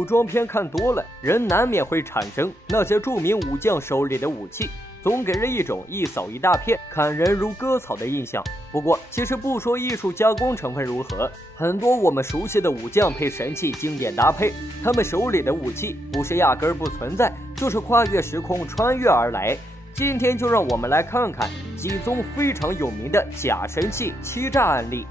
古装片看多了，人难免会产生那些著名武将手里的武器，总给人一种一扫一大片，砍人如割草的印象。不过，其实不说艺术加工成分如何，很多我们熟悉的武将配神器经典搭配，他们手里的武器不是压根儿不存在，就是跨越时空穿越而来。今天就让我们来看看几宗非常有名的假神器欺诈案例。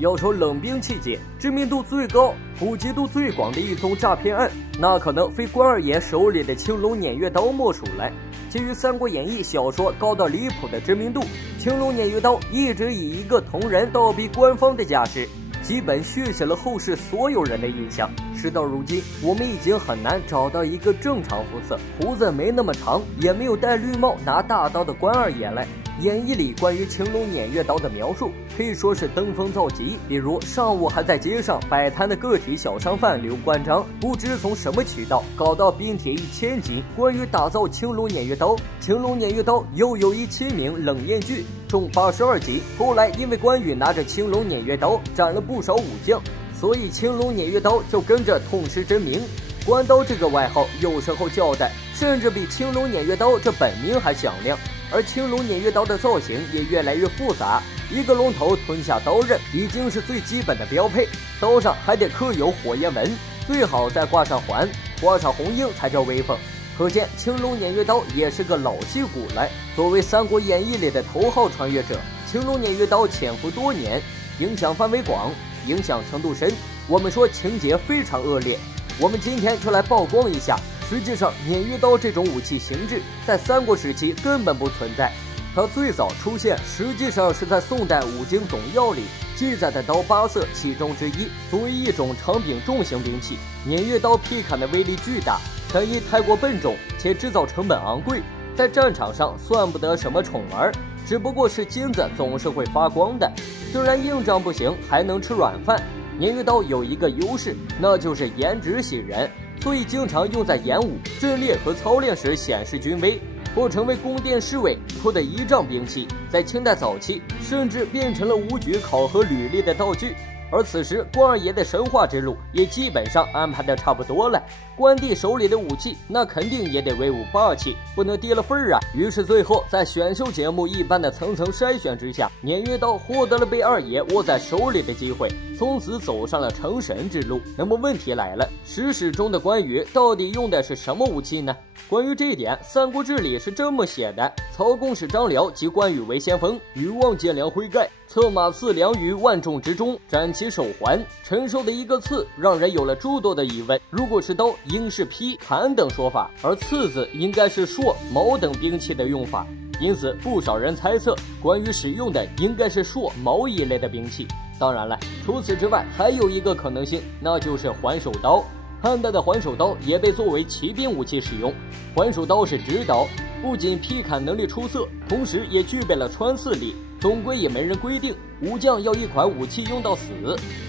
要说冷兵器界知名度最高、普及度最广的一宗诈骗案，那可能非关二爷手里的青龙偃月刀莫属了。基于《三国演义》小说高到离谱的知名度，青龙偃月刀一直以一个同人倒逼官方的架势，基本续写了后世所有人的印象。事到如今，我们已经很难找到一个正常肤色、胡子没那么长，也没有戴绿帽拿大刀的关二爷来。演义里关于青龙偃月刀的描述可以说是登峰造极，比如上午还在街上摆摊的个体小商贩刘关张，不知从什么渠道搞到冰铁1000斤。关于打造青龙偃月刀，青龙偃月刀又有一亲名冷艳锯，重82斤。后来因为关羽拿着青龙偃月刀斩了不少武将，所以青龙偃月刀就跟着痛失真名。关刀这个外号有时候叫的甚至比青龙偃月刀这本名还响亮。而青龙偃月刀的造型也越来越复杂，一个龙头吞下刀刃已经是最基本的标配，刀上还得刻有火焰纹，最好再挂上环，挂上红缨才叫威风。可见青龙偃月刀也是个老戏骨了。作为《三国演义》里的头号穿越者，青龙偃月刀潜伏多年，影响范围广，影响程度深，我们说情节非常恶劣。我们今天就来曝光一下，实际上偃月刀这种武器形制在三国时期根本不存在，它最早出现实际上是在宋代五经总要里记载的刀8色其中之一。作为一种长柄重型兵器，偃月刀劈砍的威力巨大，但因太过笨重且制造成本昂贵，在战场上算不得什么宠儿，只不过是金子总是会发光的。虽然硬仗不行，还能吃软饭。偃月刀有一个优势，那就是颜值喜人，所以经常用在演武、阵列和操练时显示军威，或成为宫殿侍卫出的仪仗兵器。在清代早期，甚至变成了武举考核履历的道具。而此时关二爷的神话之路也基本上安排的差不多了，关帝手里的武器那肯定也得威武霸气，不能跌了份儿啊。于是最后在选秀节目一般的层层筛选之下，偃月刀获得了被二爷握在手里的机会，从此走上了成神之路。那么问题来了，史实中的关羽到底用的是什么武器呢？关于这一点，《三国志》里是这么写的：曹公使张辽及关羽为先锋，羽望见梁挥盖，策马刺梁于万众之中，斩其手环。陈寿的一个刺让人有了诸多的疑问，如果是刀，应是劈、砍等说法，而刺字应该是槊、矛等兵器的用法，因此不少人猜测关羽使用的应该是槊、矛一类的兵器。当然了，除此之外还有一个可能性，那就是环手刀。汉代的环手刀也被作为骑兵武器使用。环手刀是直刀，不仅劈砍能力出色，同时也具备了穿刺力。总归也没人规定武将要一款武器用到死。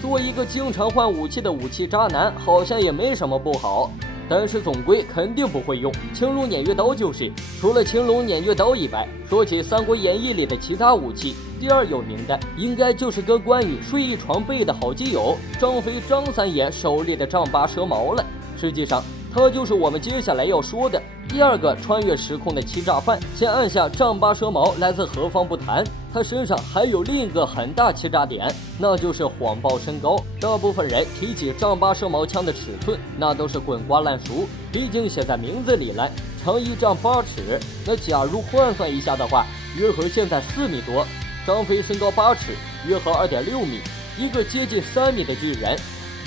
做一个经常换武器的武器渣男，好像也没什么不好。但是总归肯定不会用青龙偃月刀就是。除了青龙偃月刀以外，说起《三国演义》里的其他武器，第二有名的应该就是跟关羽睡一床被的好基友张飞张三爷手里的丈八蛇矛了。实际上他就是我们接下来要说的第二个穿越时空的欺诈犯。先按下丈八蛇矛来自何方不谈，他身上还有另一个很大欺诈点，那就是谎报身高。大部分人提起丈八蛇矛枪的尺寸，那都是滚瓜烂熟，毕竟写在名字里了，长1丈8尺。那假如换算一下的话，约合现在4米多。张飞身高8尺，约合2.6米，一个接近3米的巨人，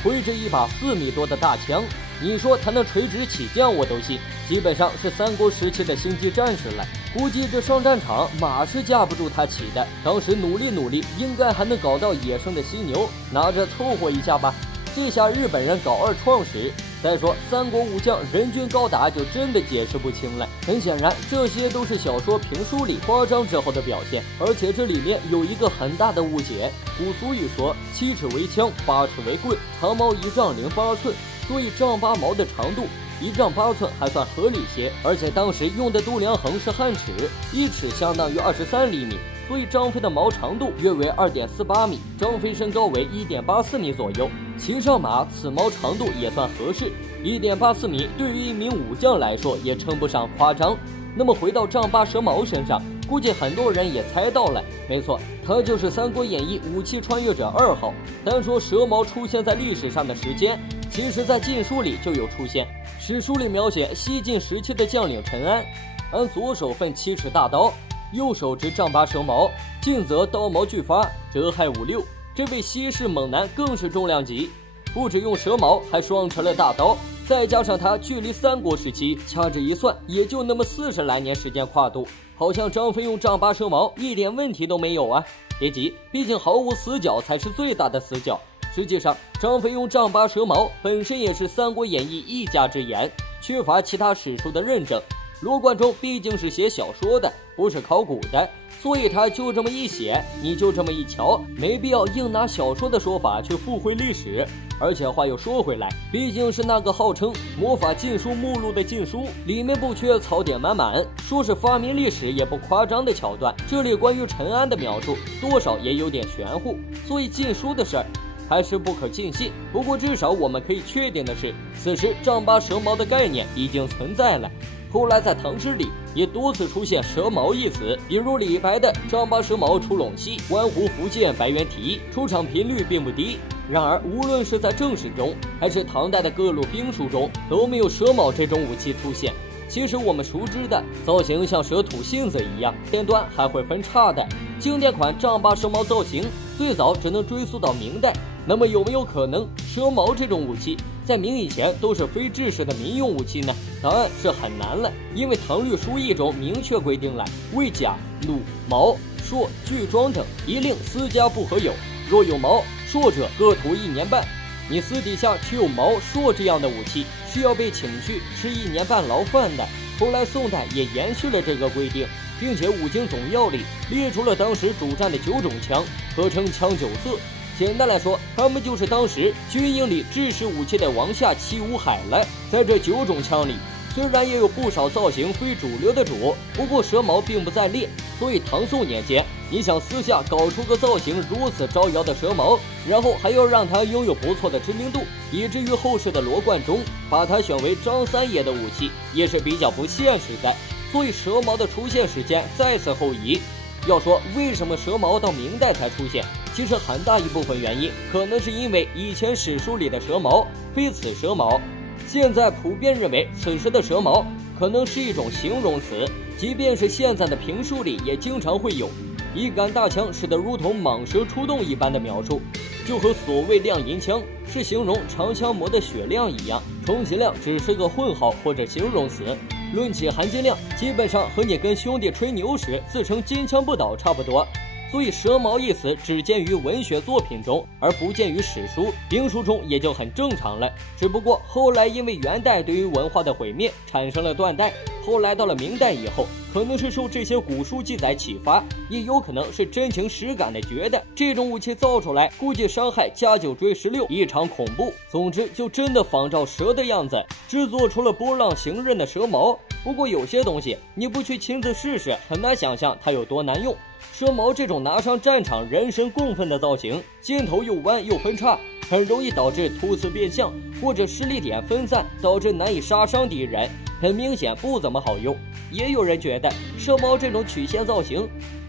挥着一把4米多的大枪，你说他能垂直起降我都信，基本上是三国时期的星际战士了。估计这上战场马是架不住他骑的，当时努力应该还能搞到野生的犀牛，拿着凑合一下吧。这下日本人搞二创时，再说三国武将人均高达就真的解释不清了。很显然这些都是小说评书里夸张之后的表现，而且这里面有一个很大的误解。古俗语说7尺为枪，8尺为棍，长矛1丈08寸，所以丈八矛的长度1丈8寸还算合理些，而且当时用的度量衡是汉尺，1尺相当于23厘米，所以张飞的矛长度约为2.48米，张飞身高为1.84米左右，骑上马此矛长度也算合适。1.84米对于一名武将来说也称不上夸张。那么回到丈八蛇矛身上，估计很多人也猜到了，没错，它就是《三国演义》武器穿越者2号。单说蛇矛出现在历史上的时间，其实在禁书里就有出现。史书里描写西晋时期的将领陈安，按左手分7尺大刀，右手执丈八蛇矛，近则刀矛俱发，折骸5、6。这位西式猛男更是重量级，不只用蛇矛，还双持了大刀，再加上他距离三国时期掐指一算，也就那么40来年时间跨度，好像张飞用丈八蛇矛一点问题都没有啊！别急，毕竟毫无死角才是最大的死角。实际上，张飞用丈八蛇矛本身也是《三国演义》一家之言，缺乏其他史书的认证。罗贯中毕竟是写小说的，不是考古的，所以他就这么一写，你就这么一瞧，没必要硬拿小说的说法去附会历史。而且话又说回来，毕竟是那个号称魔法禁书目录的禁书，里面不缺槽点满满，说是发明历史也不夸张的桥段。这里关于陈安的描述多少也有点玄乎，所以禁书的事儿还是不可尽信。不过至少我们可以确定的是，此时丈八蛇矛的概念已经存在了。后来在唐诗里也多次出现蛇矛一词，比如李白的丈八蛇矛出陇西，关湖福建白猿蹄，出场频率并不低。然而无论是在正史中还是唐代的各路兵书中，都没有蛇矛这种武器出现。其实我们熟知的造型像蛇吐信子一样，前端还会分叉的经典款丈八蛇矛造型最早只能追溯到明代。那么有没有可能蛇矛这种武器在明以前都是非制式的民用武器呢？答案是很难了，因为《唐律疏议》中明确规定了，为甲、弩、矛、槊、巨庄等一令私家不合有，若有矛、槊者各徒1年半。你私底下持有矛、槊这样的武器，是要被请去吃1年半牢饭的。后来宋代也延续了这个规定，并且《武经总要》里列出了当时主战的9种枪，合称枪9色。简单来说，他们就是当时军营里制式武器的王下七武海了。在这9种枪里，虽然也有不少造型非主流的主，不过蛇矛并不在列。所以唐宋年间，你想私下搞出个造型如此招摇的蛇矛，然后还要让它拥有不错的知名度，以至于后世的罗贯中把它选为张三爷的武器，也是比较不现实的。所以蛇矛的出现时间再次后移。要说为什么蛇矛到明代才出现，其实很大一部分原因可能是因为以前史书里的蛇矛非此蛇矛，现在普遍认为此时的蛇矛可能是一种形容词，即便是现在的评书里也经常会有一杆大枪使得如同蟒蛇出洞一般的描述，就和所谓亮银枪是形容长枪磨的雪亮一样，充其量只是个混号或者形容词。论起含金量，基本上和你跟兄弟吹牛时自称金枪不倒差不多。所以蛇矛一词只见于文学作品中，而不见于史书、兵书中，也就很正常了。只不过后来因为元代对于文化的毁灭产生了断代，后来到了明代以后，可能是受这些古书记载启发，也有可能是真情实感的觉得这种武器造出来估计伤害加9追16异常恐怖。总之就真的仿照蛇的样子制作出了波浪形刃的蛇矛。不过有些东西你不去亲自试试，很难想象它有多难用。蛇矛这种拿上战场人神共愤的造型，箭头又弯又分叉，很容易导致突刺变向，或者施力点分散，导致难以杀伤敌人，很明显不怎么好用。也有人觉得蛇矛这种曲线造型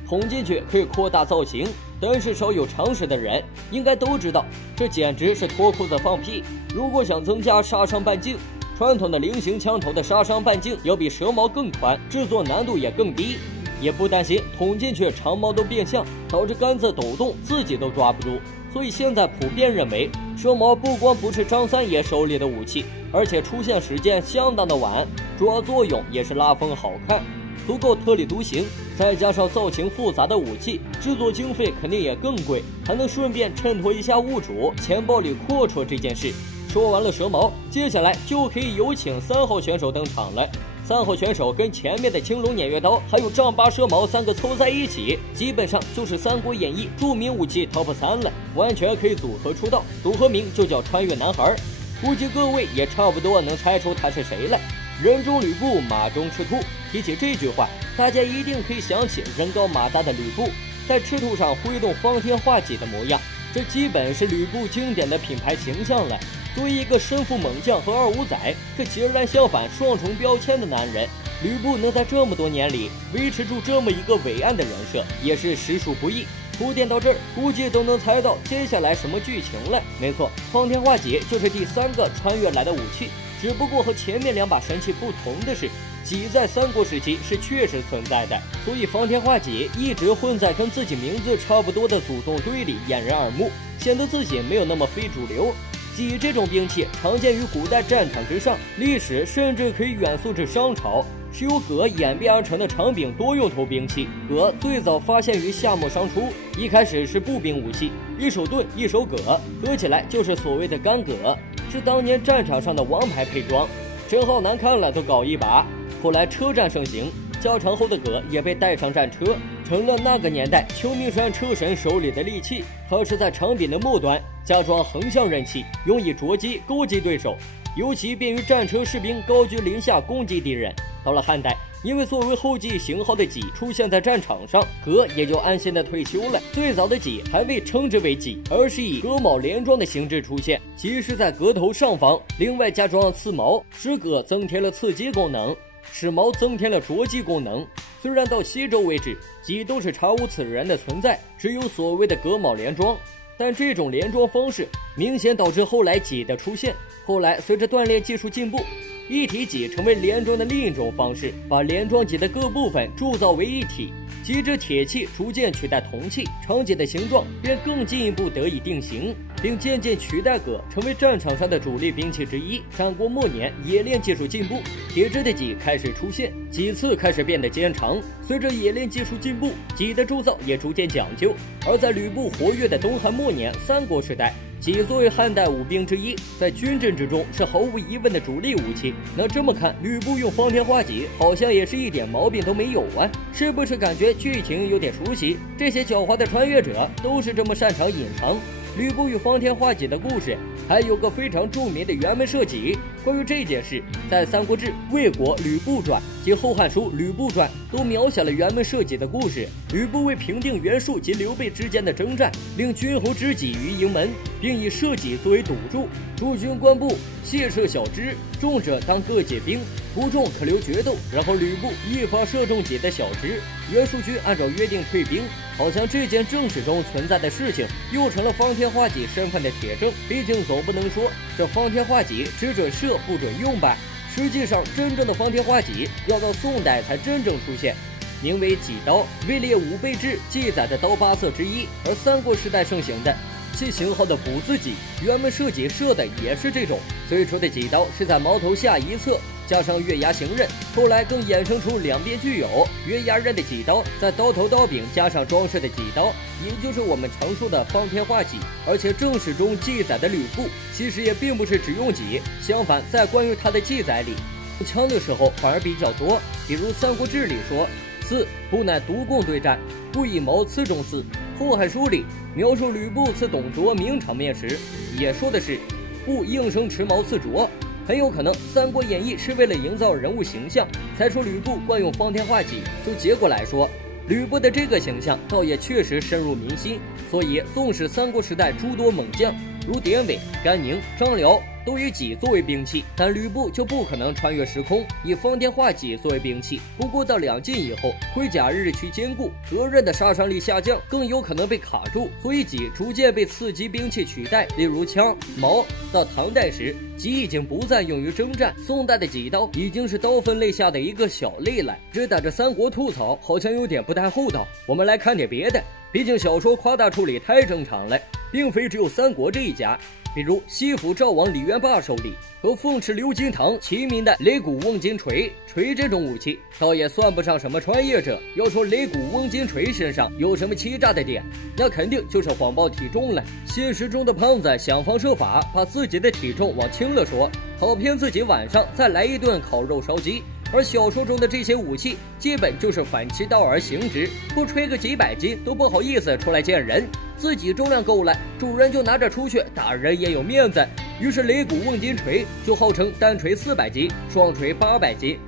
捅进去可以扩大造型，但是稍有常识的人应该都知道，这简直是脱裤子放屁。如果想增加杀伤半径，传统的菱形枪头的杀伤半径要比蛇矛更宽，制作难度也更低，也不担心捅进去长矛都变向，导致杆子抖动自己都抓不住。所以现在普遍认为，蛇矛不光不是张三爷手里的武器，而且出现时间相当的晚，主要作用也是拉风好看，足够特立独行。再加上造型复杂的武器，制作经费肯定也更贵，还能顺便衬托一下物主钱包里阔绰这件事。说完了蛇矛，接下来就可以有请3号选手登场了。3号选手跟前面的青龙偃月刀还有丈八蛇矛3个凑在一起，基本上就是《三国演义》著名武器 TOP 3了，完全可以组合出道，组合名就叫穿越男孩。估计各位也差不多能猜出他是谁了。人中吕布，马中赤兔。提起这句话，大家一定可以想起人高马大的吕布，在赤兔上挥动方天画戟的模样，这基本是吕布经典的品牌形象了。作为一个身负猛将和二五仔，这截然相反双重标签的男人，吕布能在这么多年里维持住这么一个伟岸的人设，也是实属不易。铺垫到这儿，估计都能猜到接下来什么剧情了。没错，方天画戟就是第3个穿越来的武器，只不过和前面2把神器不同的是，戟在三国时期是确实存在的，所以方天画戟一直混在跟自己名字差不多的祖宗堆里掩人耳目，显得自己没有那么非主流。戟这种兵器常见于古代战场之上，历史甚至可以远溯至商朝，是由戈演变而成的长柄多用途兵器。戈最早发现于夏末商初，一开始是步兵武器，一手盾一手戈，合起来就是所谓的干戈，是当年战场上的王牌配装，真好难看了都搞一把。后来车战盛行，较长后的戈也被带上战车，成了那个年代秋名山车神手里的利器。它是在长柄的末端加装横向刃器，用以着击勾击对手，尤其便于战车士兵高居临下攻击敌人。到了汉代，因为作为后继型号的戟出现在战场上，戈也就安心的退休了。最早的戟还未称之为戟，而是以戈矛连装的形制出现，即是在戈头上方另外加装刺矛，使戈增添了刺击功能，使矛增添了着击功能。虽然到西周为止，戟都是查无此人的存在，只有所谓的戈矛连装，但这种连装方式明显导致后来戟的出现。后来随着锻炼技术进步，一体戟成为连装的另一种方式，把连装戟的各部分铸造为一体，即这铁器逐渐取代铜器，长戟的形状便更进一步得以定型，并渐渐取代戈成为战场上的主力兵器之一。战国末年，冶炼技术进步，铁制的戟开始出现，戟刺开始变得尖长。随着冶炼技术进步，戟的铸造也逐渐讲究。而在吕布活跃的东汉末年、三国时代，戟作为汉代武兵之一，在军阵之中是毫无疑问的主力武器。那这么看，吕布用方天画戟好像也是一点毛病都没有啊！是不是感觉剧情有点熟悉？这些狡猾的穿越者都是这么擅长隐藏。吕布与方天画戟的故事还有个非常著名的辕门射戟。关于这件事，在《三国志·魏国吕布传》及《后汉书·吕布传》都描写了辕门射戟的故事。吕布为平定袁术及刘备之间的征战，令军侯知戟于营门，并以射戟作为赌注，诸军官部卸射小支，中者当各解兵，不中可留决斗。然后吕布一发射中戟的小支，袁术军按照约定退兵。好像这件正史中存在的事情又成了方天画戟身份的铁证。毕竟总不能说这方天画戟只准射不准用吧。实际上真正的方天画戟要到宋代才真正出现，名为戟刀，位列武备志记载的刀8色之一。而三国时代盛行的其型号的补字戟，辕门射戟射的也是这种。最初的戟刀是在矛头下一侧加上月牙形刃，后来更衍生出两边具有月牙刃的戟刀，在刀头刀柄加上装饰的戟刀，也就是我们常说的方天画戟。而且正史中记载的吕布其实也并不是只用戟，相反在关于他的记载里，用枪的时候反而比较多。比如《三国志》里说刺不乃独共对战，不以矛刺中刺。后汉书里描述吕布刺董卓名场面时，也说的是不应声持矛刺卓。很有可能《三国演义》是为了营造人物形象才说吕布惯用方天画戟。就结果来说，吕布的这个形象倒也确实深入民心。所以纵使三国时代诸多猛将如典韦、甘宁、张辽都以戟作为兵器，但吕布就不可能穿越时空以方天画戟作为兵器。不过到两晋以后，盔甲日趋坚固，责任的杀伤力下降，更有可能被卡住，所以戟逐渐被次级兵器取代，例如枪、矛。到唐代时，戟已经不再用于征战，宋代的戟刀已经是刀分类下的一个小类了。只打着三国吐槽好像有点不太厚道，我们来看点别的。毕竟小说夸大处理太正常了，并非只有三国这一家。比如西府赵王李元霸手里和凤池刘金堂齐名的擂鼓瓮金锤，锤这种武器倒也算不上什么穿越者。要说擂鼓瓮金锤身上有什么欺诈的点，那肯定就是谎报体重了。现实中的胖子想方设法把自己的体重往轻了说，好骗自己晚上再来一顿烤肉烧鸡。而小说中的这些武器基本就是反其道而行之，不吹个几百斤都不好意思出来见人，自己重量够了，主人就拿着出去，打人也有面子。于是擂鼓瓮金锤就号称单锤400斤，双锤800斤。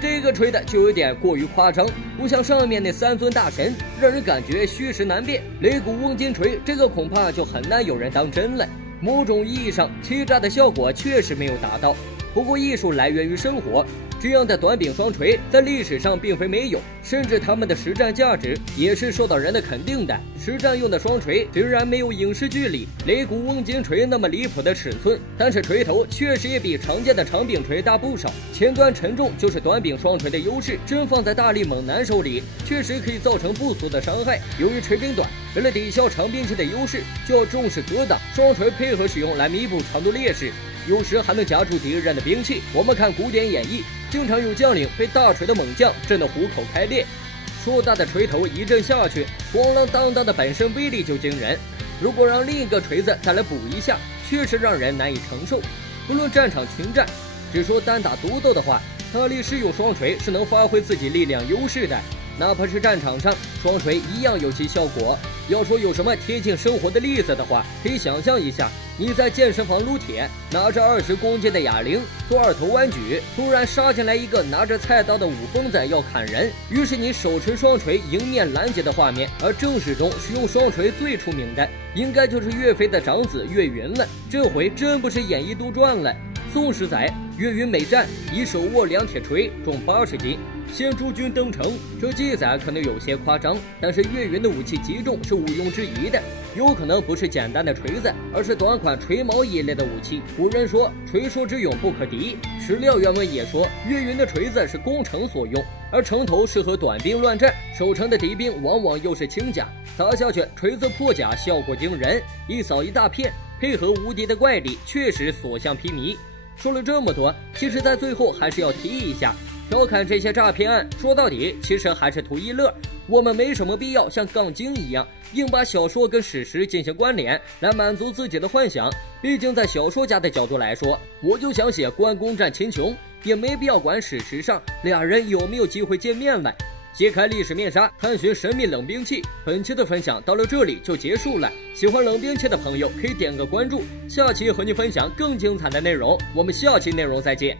这个吹的就有点过于夸张，不像上面那3尊大神，让人感觉虚实难辨。擂鼓瓮金锤这个恐怕就很难有人当真了。某种意义上，欺诈的效果确实没有达到。不过艺术来源于生活，这样的短柄双锤在历史上并非没有，甚至他们的实战价值也是受到人的肯定的。实战用的双锤虽然没有影视剧里擂鼓瓮金锤那么离谱的尺寸，但是锤头确实也比常见的长柄锤大不少。前端沉重就是短柄双锤的优势，真放在大力猛男手里，确实可以造成不俗的伤害。由于锤柄短，为了抵消长兵器的优势，就要重视格挡，双锤配合使用来弥补长度劣势。有时还能夹住敌人的兵器。我们看古典演义，经常有将领被大锤的猛将震得虎口开裂。硕大的锤头一震下去，咣啷当当的本身威力就惊人。如果让另一个锤子再来补一下，确实让人难以承受。不论战场群战，只说单打独斗的话，大力士用双锤是能发挥自己力量优势的。哪怕是战场上，双锤一样有其效果。要说有什么贴近生活的例子的话，可以想象一下，你在健身房撸铁，拿着20公斤的哑铃做2头弯举，突然杀进来一个拿着菜刀的武疯子要砍人，于是你手持双锤迎面拦截的画面。而正史中使用双锤最出名的，应该就是岳飞的长子岳云了。这回真不是演义杜撰了。宋史载，岳云每战以手握2铁锤，重80斤，先诸军登城。这记载可能有些夸张，但是岳云的武器极重是毋庸置疑的，有可能不是简单的锤子，而是短款锤矛一类的武器。古人说锤说之勇不可敌，史料原文也说岳云的锤子是攻城所用，而城头适合短兵乱战，守城的敌兵往往又是轻甲，砸下去锤子破甲效果惊人，一扫一大片，配合无敌的怪力，确实所向披靡。说了这么多，其实在最后还是要提一下，调侃这些诈骗案，说到底其实还是图一乐。我们没什么必要像杠精一样，硬把小说跟史实进行关联，来满足自己的幻想。毕竟在小说家的角度来说，我就想写关公战秦琼，也没必要管史实上俩人有没有机会见面了。揭开历史面纱，探寻神秘冷兵器。本期的分享到了这里就结束了。喜欢冷兵器的朋友可以点个关注，下期和你分享更精彩的内容。我们下期内容再见。